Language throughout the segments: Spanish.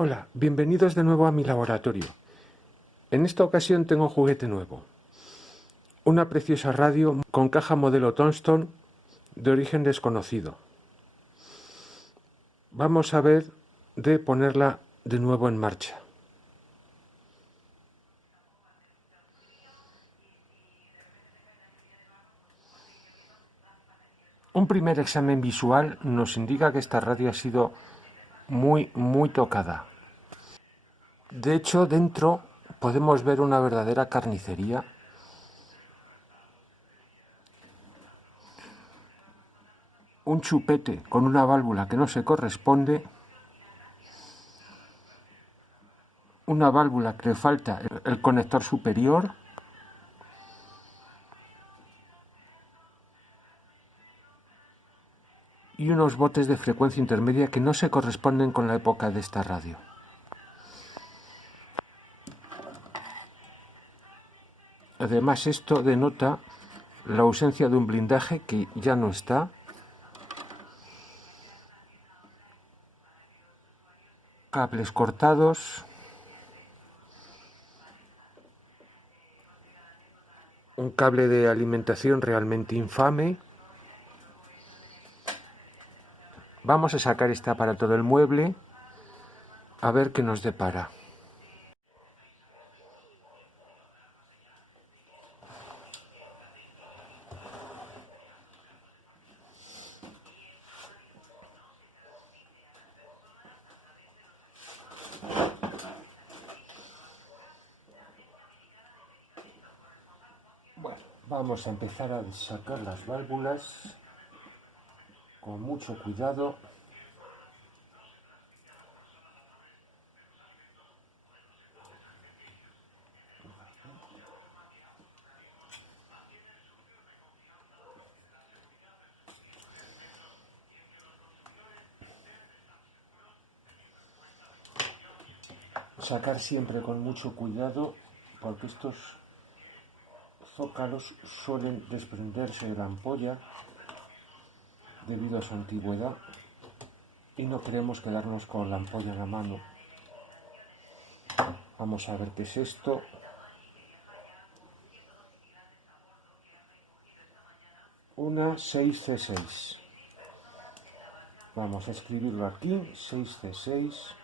Hola, bienvenidos de nuevo a mi laboratorio. En esta ocasión tengo un juguete nuevo. Una preciosa radio con caja modelo Tungsten de origen desconocido. Vamos a ver de ponerla de nuevo en marcha. Un primer examen visual nos indica que esta radio ha sido muy tocada. De hecho, dentro podemos ver una verdadera carnicería. Un chupete con una válvula que no se corresponde. Una válvula que le falta el conector superior. Y unos botes de frecuencia intermedia que no se corresponden con la época de esta radio. Además, esto denota la ausencia de un blindaje que ya no está. Cables cortados. Un cable de alimentación realmente infame. Vamos a sacar este aparato del mueble a ver qué nos depara. Bueno, vamos a empezar a sacar las válvulas con mucho cuidado. Sacar siempre con mucho cuidado porque estos zócalos suelen desprenderse de la ampolla debido a su antigüedad y no queremos quedarnos con la ampolla en la mano. Vamos a ver qué es esto. Una 6C6. Vamos a escribirlo aquí, 6C6.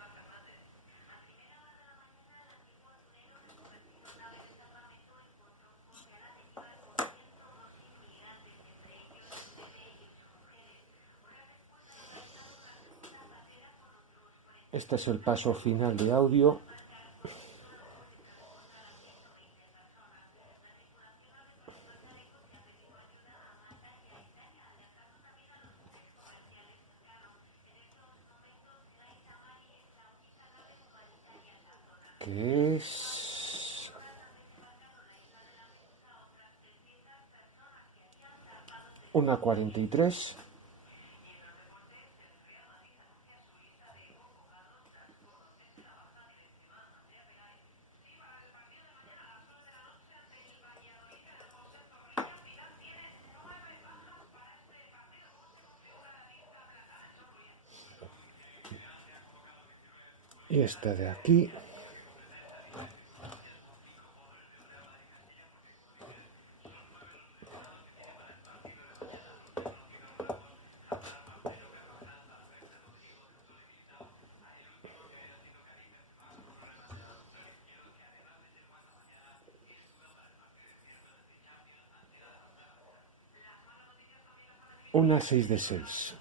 Este es el paso final de audio. Que es una 43. Y esta de aquí. Una 6D6.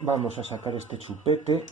Vamos a sacar este chupete.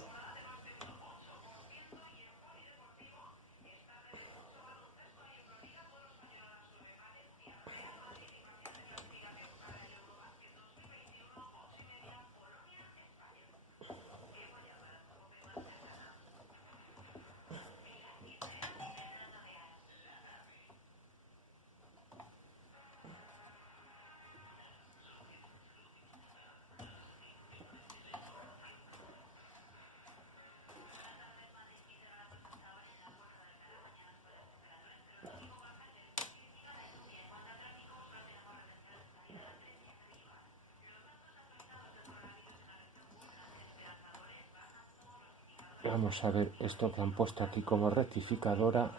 Vamos a ver esto que han puesto aquí como rectificadora.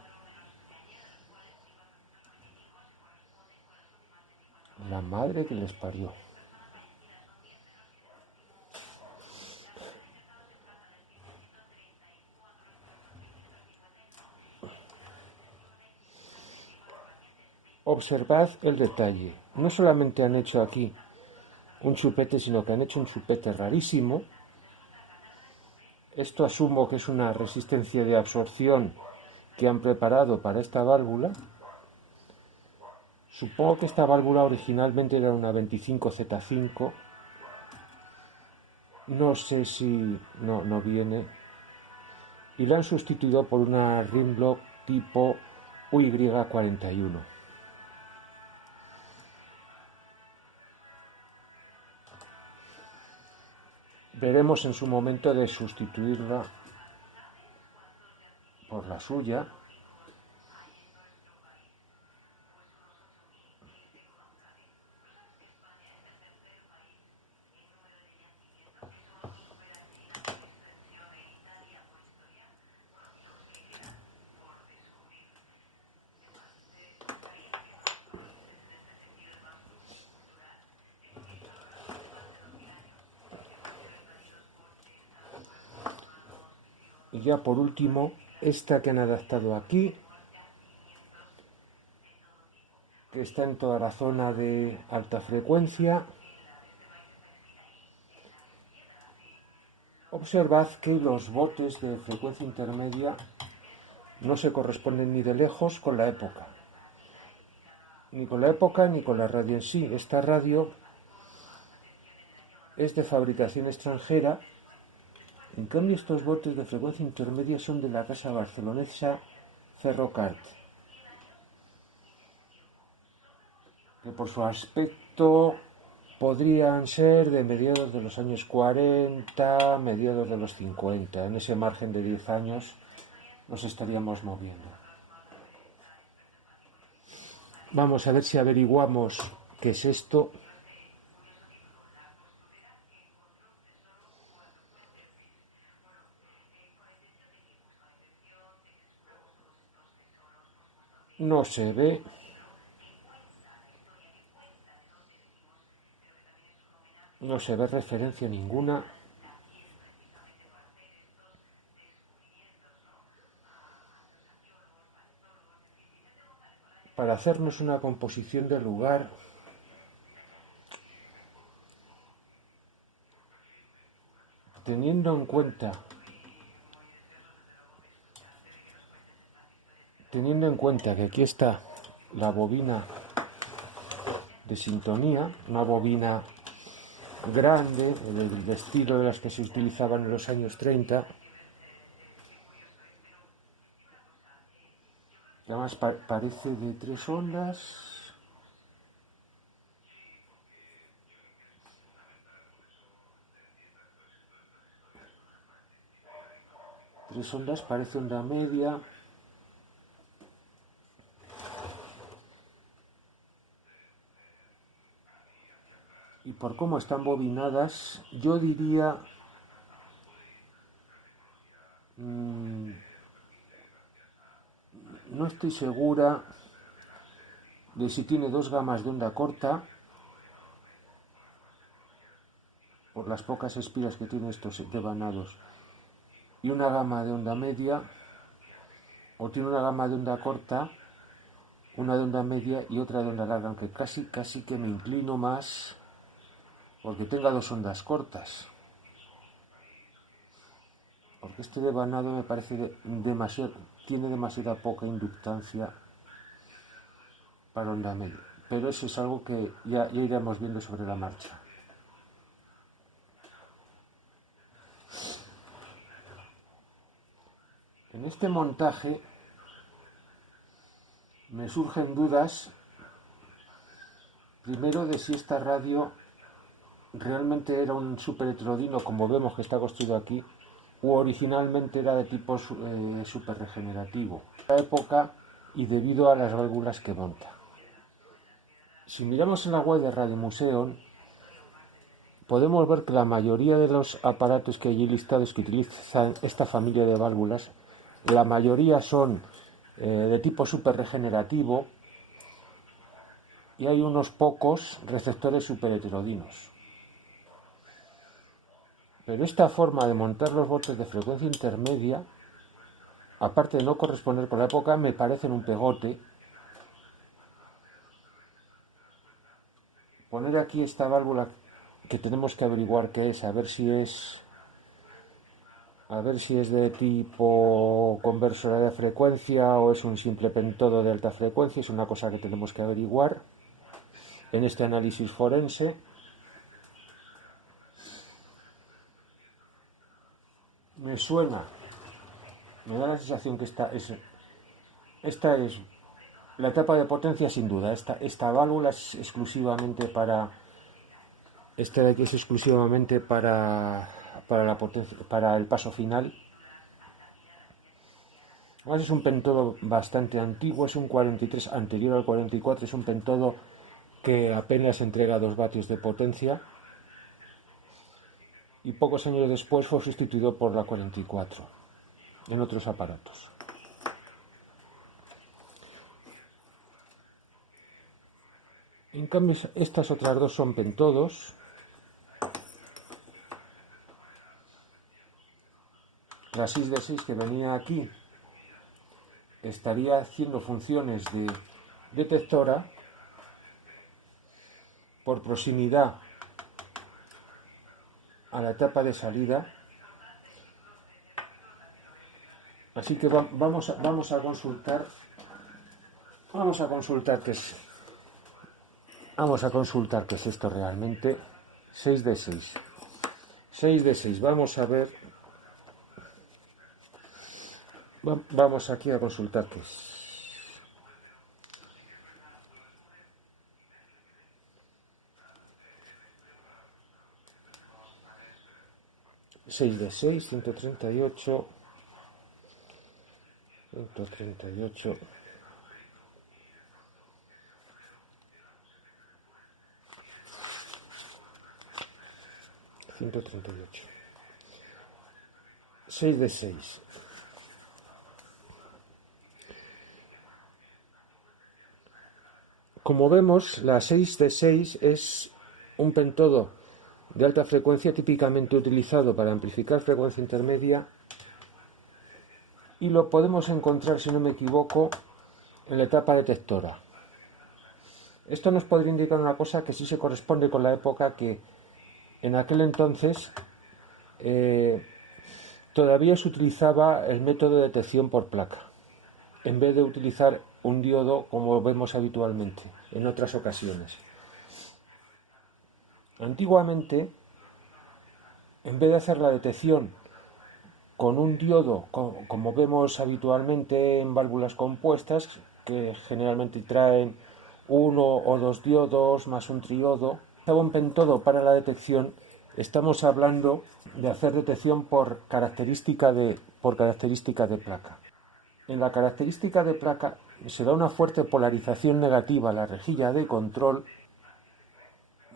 La madre que les parió. Observad el detalle. No solamente han hecho aquí un chupete, sino que han hecho un chupete rarísimo. Esto asumo que es una resistencia de absorción que han preparado para esta válvula. Supongo que esta válvula originalmente era una 25Z5. No sé si no viene. Y la han sustituido por una Rimlock tipo UY41. Veremos en su momento de sustituirla por la suya. Y ya por último, esta que han adaptado aquí, que está en toda la zona de alta frecuencia. Observad que los botes de frecuencia intermedia no se corresponden ni de lejos con la época. Ni con la época ni con la radio en sí. Esta radio es de fabricación extranjera. En cambio, estos botes de frecuencia intermedia son de la casa barcelonesa Ferrocart, que por su aspecto podrían ser de mediados de los años 40, mediados de los 50. En ese margen de 10 años nos estaríamos moviendo. Vamos a ver si averiguamos qué es esto. No se ve. No se ve referencia ninguna. Para hacernos una composición del lugar, teniendo en cuenta que aquí está la bobina de sintonía, una bobina grande, del estilo de las que se utilizaban en los años 30, que además parece de 3 ondas. Tres ondas, parece onda media. Y por cómo están bobinadas, yo diría no estoy segura de si tiene 2 gamas de onda corta, por las pocas espiras que tienen estos devanados, y una gama de onda media, o tiene una gama de onda corta, una de onda media y otra de onda larga, aunque casi que me inclino más porque tenga 2 ondas cortas, porque este devanado me parece tiene demasiada poca inductancia para onda media, pero eso es algo que ya iremos viendo sobre la marcha. En este montaje me surgen dudas, primero de si esta radio realmente era un superheterodino, como vemos que está construido aquí, u originalmente era de tipo super regenerativo. En la época y debido a las válvulas que monta. Si miramos en la web de Radio Museum, podemos ver que la mayoría de los aparatos que hay listados que utilizan esta familia de válvulas, la mayoría son de tipo superregenerativo y hay unos pocos receptores superheterodinos. Pero esta forma de montar los botes de frecuencia intermedia, aparte de no corresponder con la época, me parecen un pegote. Poner aquí esta válvula que tenemos que averiguar qué es, a ver si es de tipo conversora de frecuencia o es un simple pentodo de alta frecuencia, es una cosa que tenemos que averiguar en este análisis forense. Me suena, me da la sensación que esta es la etapa de potencia sin duda. Esta válvula es exclusivamente para, esta de aquí es exclusivamente para la potencia, para el paso final. Además es un pentodo bastante antiguo, es un 43 anterior al 44, es un pentodo que apenas entrega 2 vatios de potencia y pocos años después fue sustituido por la 44 en otros aparatos. En cambio, estas otras dos son pentodos. La 6 de 6 que venía aquí estaría haciendo funciones de detectora por proximidad a la etapa de salida. Así que vamos a consultar qué es esto realmente. 6 de 6. 6 de 6. Vamos a ver. Vamos aquí a consultar qué es. 6 de 6, 138, 138, 138, 6 de 6. Como vemos, la 6 de 6 es un pentodo de alta frecuencia típicamente utilizado para amplificar frecuencia intermedia y lo podemos encontrar, si no me equivoco, en la etapa detectora. Esto nos podría indicar una cosa que sí se corresponde con la época que en aquel entonces todavía se utilizaba el método de detección por placa, en vez de utilizar un diodo como vemos habitualmente en otras ocasiones. Antiguamente, en vez de hacer la detección con un diodo, como vemos habitualmente en válvulas compuestas, que generalmente traen 1 o 2 diodos más un triodo, un pentodo para la detección, estamos hablando de hacer detección por característica de placa. En la característica de placa se da una fuerte polarización negativa a la rejilla de control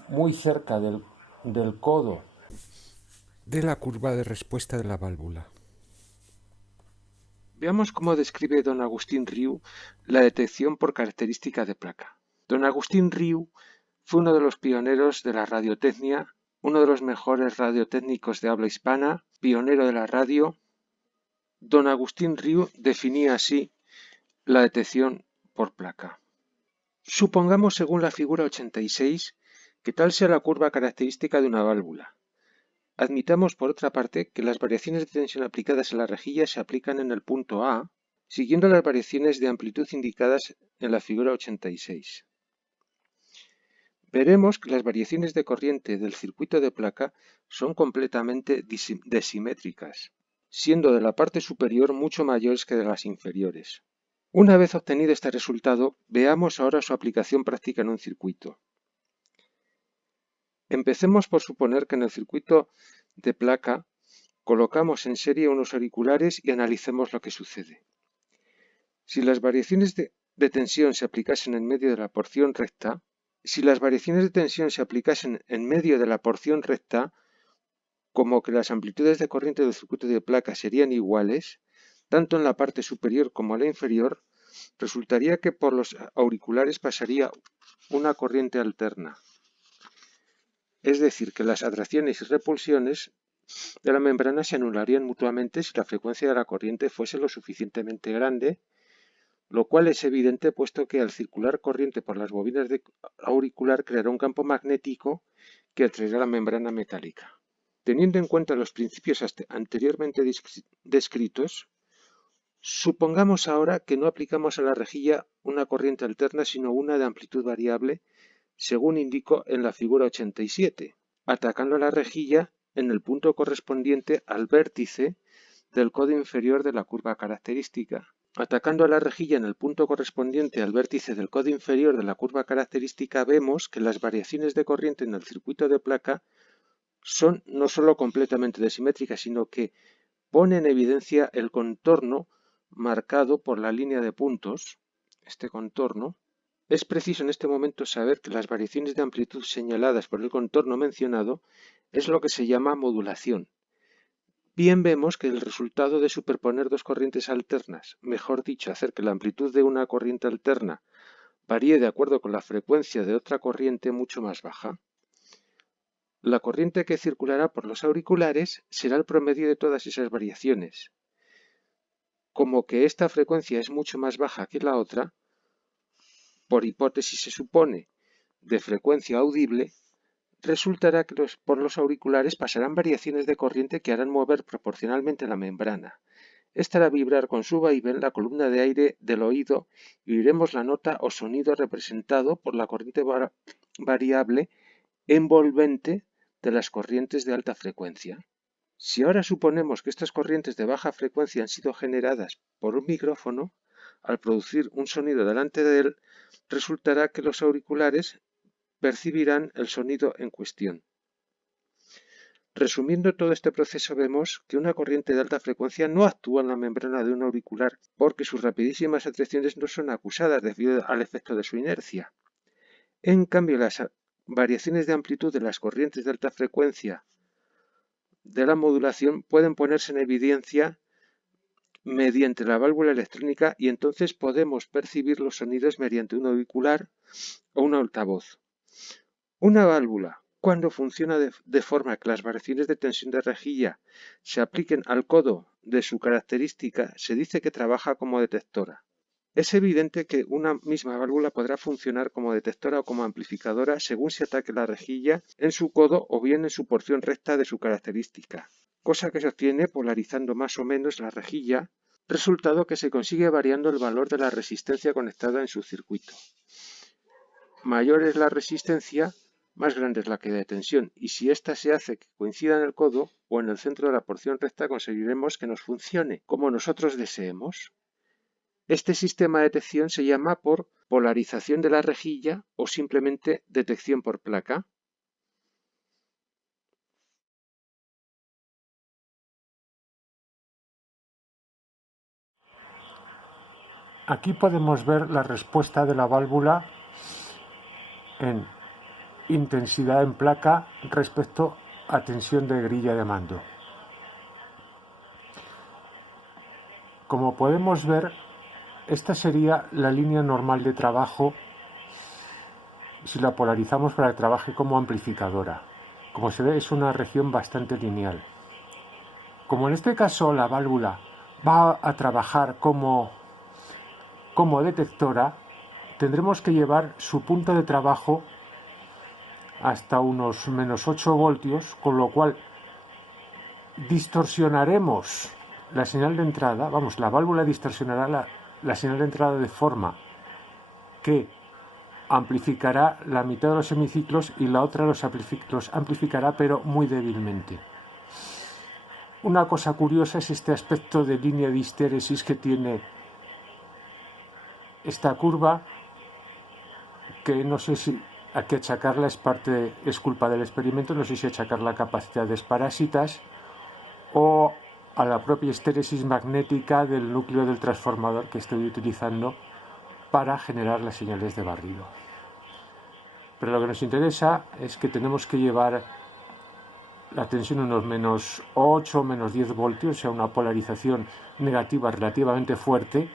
muy cerca del codo de la curva de respuesta de la válvula. Veamos cómo describe don Agustín Riu la detección por característica de placa. Don Agustín Riu fue uno de los pioneros de la radiotecnia, uno de los mejores radiotécnicos de habla hispana, pionero de la radio. Don Agustín Riu definía así la detección por placa. Supongamos, según la figura 86, que tal sea la curva característica de una válvula. Admitamos, por otra parte, que las variaciones de tensión aplicadas a la rejilla se aplican en el punto A, siguiendo las variaciones de amplitud indicadas en la figura 86. Veremos que las variaciones de corriente del circuito de placa son completamente desimétricas, siendo de la parte superior mucho mayores que de las inferiores. Una vez obtenido este resultado, veamos ahora su aplicación práctica en un circuito. Empecemos por suponer que en el circuito de placa colocamos en serie unos auriculares y analicemos lo que sucede. Si las variaciones de tensión se aplicasen en medio de la porción recta, Si las variaciones de tensión se aplicasen en medio de la porción recta, como que las amplitudes de corriente del circuito de placa serían iguales, tanto en la parte superior como en la inferior, resultaría que por los auriculares pasaría una corriente alterna. Es decir, que las atracciones y repulsiones de la membrana se anularían mutuamente si la frecuencia de la corriente fuese lo suficientemente grande, lo cual es evidente puesto que al circular corriente por las bobinas de auricular creará un campo magnético que atraerá la membrana metálica. Teniendo en cuenta los principios anteriormente descritos, supongamos ahora que no aplicamos a la rejilla una corriente alterna sino una de amplitud variable, según indico en la figura 87, atacando a la rejilla en el punto correspondiente al vértice del codo inferior de la curva característica. Atacando a la rejilla en el punto correspondiente al vértice del codo inferior de la curva característica, vemos que las variaciones de corriente en el circuito de placa son no solo completamente desimétricas, sino que pone en evidencia el contorno marcado por la línea de puntos. Este contorno. Es preciso en este momento saber que las variaciones de amplitud señaladas por el contorno mencionado es lo que se llama modulación. Bien vemos que el resultado de superponer dos corrientes alternas, mejor dicho, hacer que la amplitud de una corriente alterna varíe de acuerdo con la frecuencia de otra corriente mucho más baja. La corriente que circulará por los auriculares será el promedio de todas esas variaciones. Como que esta frecuencia es mucho más baja que la otra, por hipótesis se supone de frecuencia audible, resultará que por los auriculares pasarán variaciones de corriente que harán mover proporcionalmente la membrana. Esta hará vibrar con su vaivén la columna de aire del oído y oiremos la nota o sonido representado por la corriente variable envolvente de las corrientes de alta frecuencia. Si ahora suponemos que estas corrientes de baja frecuencia han sido generadas por un micrófono, al producir un sonido delante de él, resultará que los auriculares percibirán el sonido en cuestión. Resumiendo todo este proceso, vemos que una corriente de alta frecuencia no actúa en la membrana de un auricular porque sus rapidísimas atracciones no son acusadas debido al efecto de su inercia. En cambio, las variaciones de amplitud de las corrientes de alta frecuencia de la modulación pueden ponerse en evidencia mediante la válvula electrónica y entonces podemos percibir los sonidos mediante un auricular o un altavoz. Una válvula, cuando funciona de forma que las variaciones de tensión de rejilla se apliquen al codo de su característica, se dice que trabaja como detectora. Es evidente que una misma válvula podrá funcionar como detectora o como amplificadora según se ataque la rejilla en su codo o bien en su porción recta de su característica, cosa que se obtiene polarizando más o menos la rejilla, resultado que se consigue variando el valor de la resistencia conectada en su circuito. Mayor es la resistencia, más grande es la caída de tensión, y si ésta se hace que coincida en el codo o en el centro de la porción recta, conseguiremos que nos funcione como nosotros deseemos. Este sistema de detección se llama por polarización de la rejilla o simplemente detección por placa. Aquí podemos ver la respuesta de la válvula en intensidad en placa respecto a tensión de grilla de mando. Como podemos ver, esta sería la línea normal de trabajo si la polarizamos para que trabaje como amplificadora. Como se ve, es una región bastante lineal. Como en este caso la válvula va a trabajar como detectora, tendremos que llevar su punto de trabajo hasta unos menos 8 voltios, con lo cual distorsionaremos la señal de entrada, la válvula distorsionará la señal de entrada de forma que amplificará la mitad de los hemiciclos y la otra los amplificará pero muy débilmente. Una cosa curiosa es este aspecto de línea de histéresis que tiene esta curva, que no sé si a qué achacarla, es culpa del experimento, no sé si achacarla a capacidades parásitas o a la propia histéresis magnética del núcleo del transformador que estoy utilizando para generar las señales de barrido. pero lo que nos interesa es que tenemos que llevar la tensión unos menos 8, menos 10 voltios, o sea, una polarización negativa relativamente fuerte,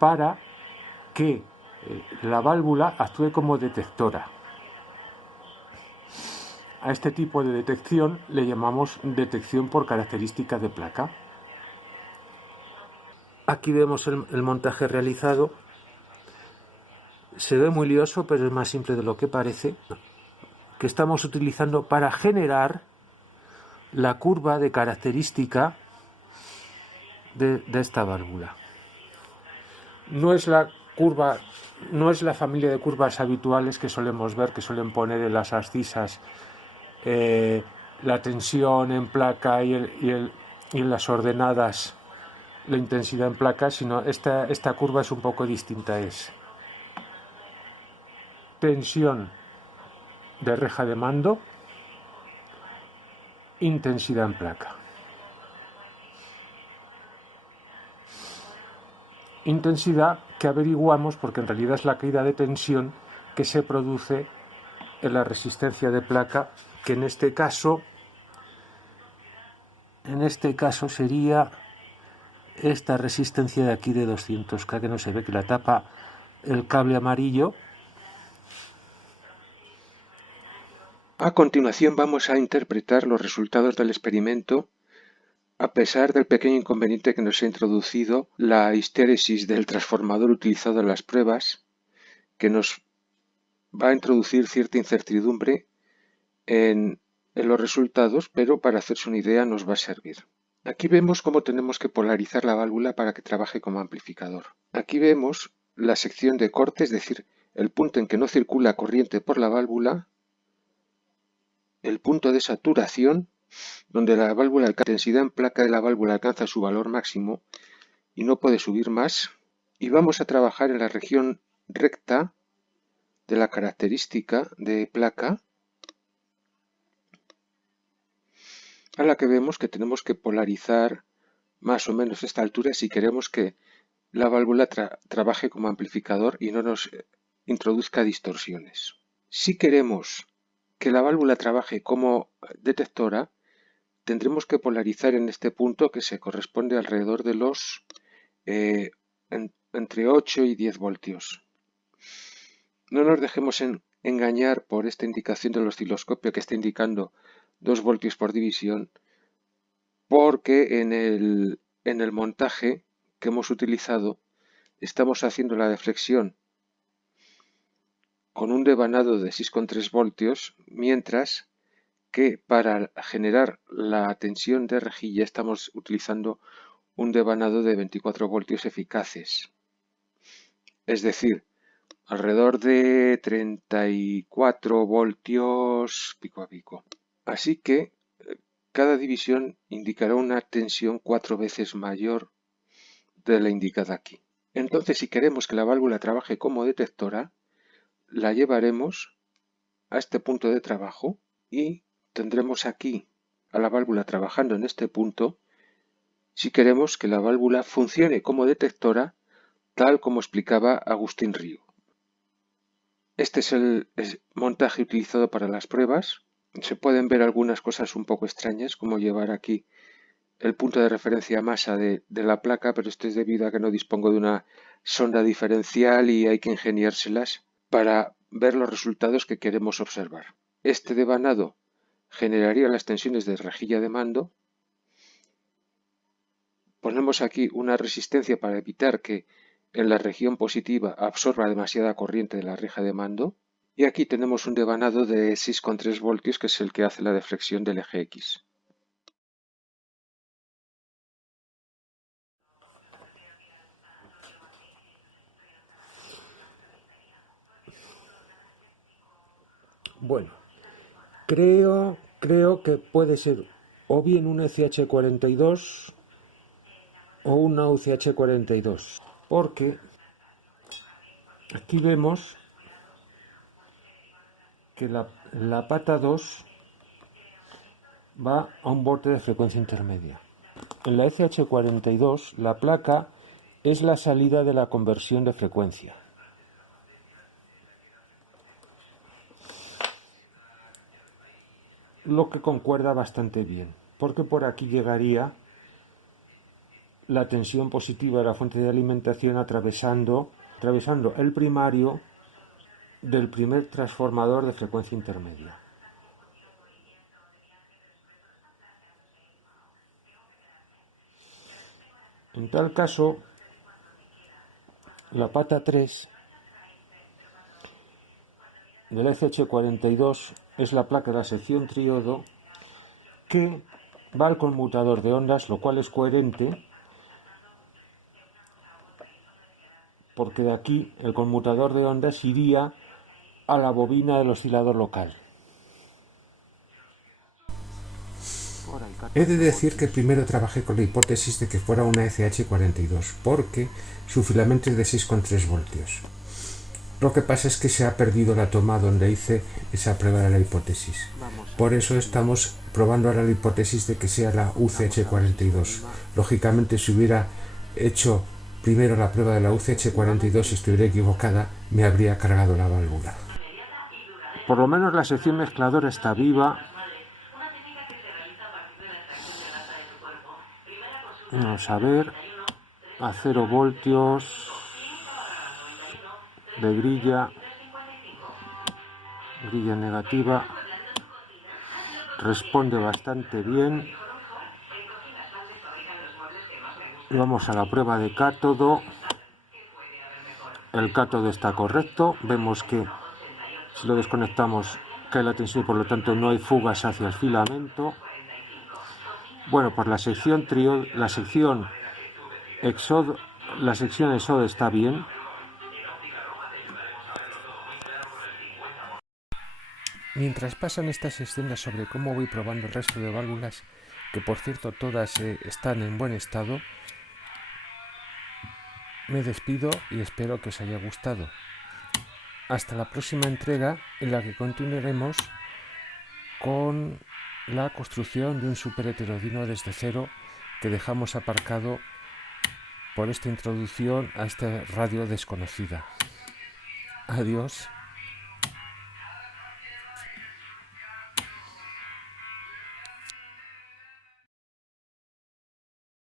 para que la válvula actúe como detectora. A este tipo de detección le llamamos detección por características de placa. Aquí vemos el montaje realizado. Se ve muy lioso, pero es más simple de lo que parece, que estamos utilizando para generar la curva de característica de esta válvula. No es la familia de curvas habituales que solemos ver, que suelen poner en las abscisas la tensión en placa y en las ordenadas la intensidad en placa, sino esta curva es un poco distinta. Es tensión de reja de mando, intensidad en placa. Intensidad que averiguamos porque en realidad es la caída de tensión que se produce en la resistencia de placa, que en este caso sería esta resistencia de aquí de 200K, que no se ve, que la tapa el cable amarillo. A continuación vamos a interpretar los resultados del experimento a pesar del pequeño inconveniente que nos ha introducido la histéresis del transformador utilizado en las pruebas, que nos va a introducir cierta incertidumbre en los resultados, pero para hacerse una idea nos va a servir. Aquí vemos cómo tenemos que polarizar la válvula para que trabaje como amplificador. Aquí vemos la sección de corte, es decir, el punto en que no circula corriente por la válvula, el punto de saturación, donde la intensidad en placa de la válvula alcanza su valor máximo y no puede subir más, y vamos a trabajar en la región recta de la característica de placa, a la que vemos que tenemos que polarizar más o menos esta altura si queremos que la válvula trabaje como amplificador y no nos introduzca distorsiones. Si queremos que la válvula trabaje como detectora, tendremos que polarizar en este punto, que se corresponde alrededor de los entre 8 y 10 voltios. No nos dejemos engañar por esta indicación del osciloscopio que está indicando 2 voltios por división, porque en el montaje que hemos utilizado estamos haciendo la deflexión con un devanado de 6,3 voltios, mientras que para generar la tensión de rejilla estamos utilizando un devanado de 24 voltios eficaces. Es decir, alrededor de 34 voltios pico a pico. Así que cada división indicará una tensión 4 veces mayor de la indicada aquí. Entonces, si queremos que la válvula trabaje como detectora, la llevaremos a este punto de trabajo y tendremos aquí a la válvula trabajando en este punto si queremos que la válvula funcione como detectora, tal como explicaba Agustín Río. Este es el montaje utilizado para las pruebas. Se pueden ver algunas cosas un poco extrañas, como llevar aquí el punto de referencia masa de la placa, pero esto es debido a que no dispongo de una sonda diferencial y hay que ingeniárselas para ver los resultados que queremos observar. Este devanado generaría las tensiones de rejilla de mando. Ponemos aquí una resistencia para evitar que en la región positiva absorba demasiada corriente de la reja de mando. Y aquí tenemos un devanado de 6,3 voltios, que es el que hace la deflexión del eje X. Bueno, creo que puede ser o bien un ECH42 o una UCH42, porque aquí vemos que la pata 2 va a un borde de frecuencia intermedia. En la ECH42 la placa es la salida de la conversión de frecuencia. lo que concuerda bastante bien, porque por aquí llegaría la tensión positiva de la fuente de alimentación atravesando el primario del primer transformador de frecuencia intermedia. En tal caso, la pata 3 del ECH42 es la placa de la sección triodo que va al conmutador de ondas, lo cual es coherente porque de aquí el conmutador de ondas iría a la bobina del oscilador local. He de decir que primero trabajé con la hipótesis de que fuera una ECH42 porque su filamento es de 6,3 voltios. Lo que pasa es que se ha perdido la toma donde hice esa prueba de la hipótesis. Por eso estamos probando ahora la hipótesis de que sea la UCH42. Lógicamente, si hubiera hecho primero la prueba de la UCH42 y estuviera equivocada, me habría cargado la válvula. Por lo menos la sección mezcladora está viva. Vamos a ver, a 0 voltios de grilla negativa, responde bastante bien. Y vamos a la prueba de cátodo. El cátodo está correcto, vemos que si lo desconectamos cae la tensión y por lo tanto no hay fugas hacia el filamento. Bueno, pues la sección exodo está bien. Mientras pasan estas escenas sobre cómo voy probando el resto de válvulas, que por cierto todas están en buen estado, me despido y espero que os haya gustado. Hasta la próxima entrega en la que continuaremos con la construcción de un superheterodino desde cero que dejamos aparcado por esta introducción a esta radio desconocida. Adiós.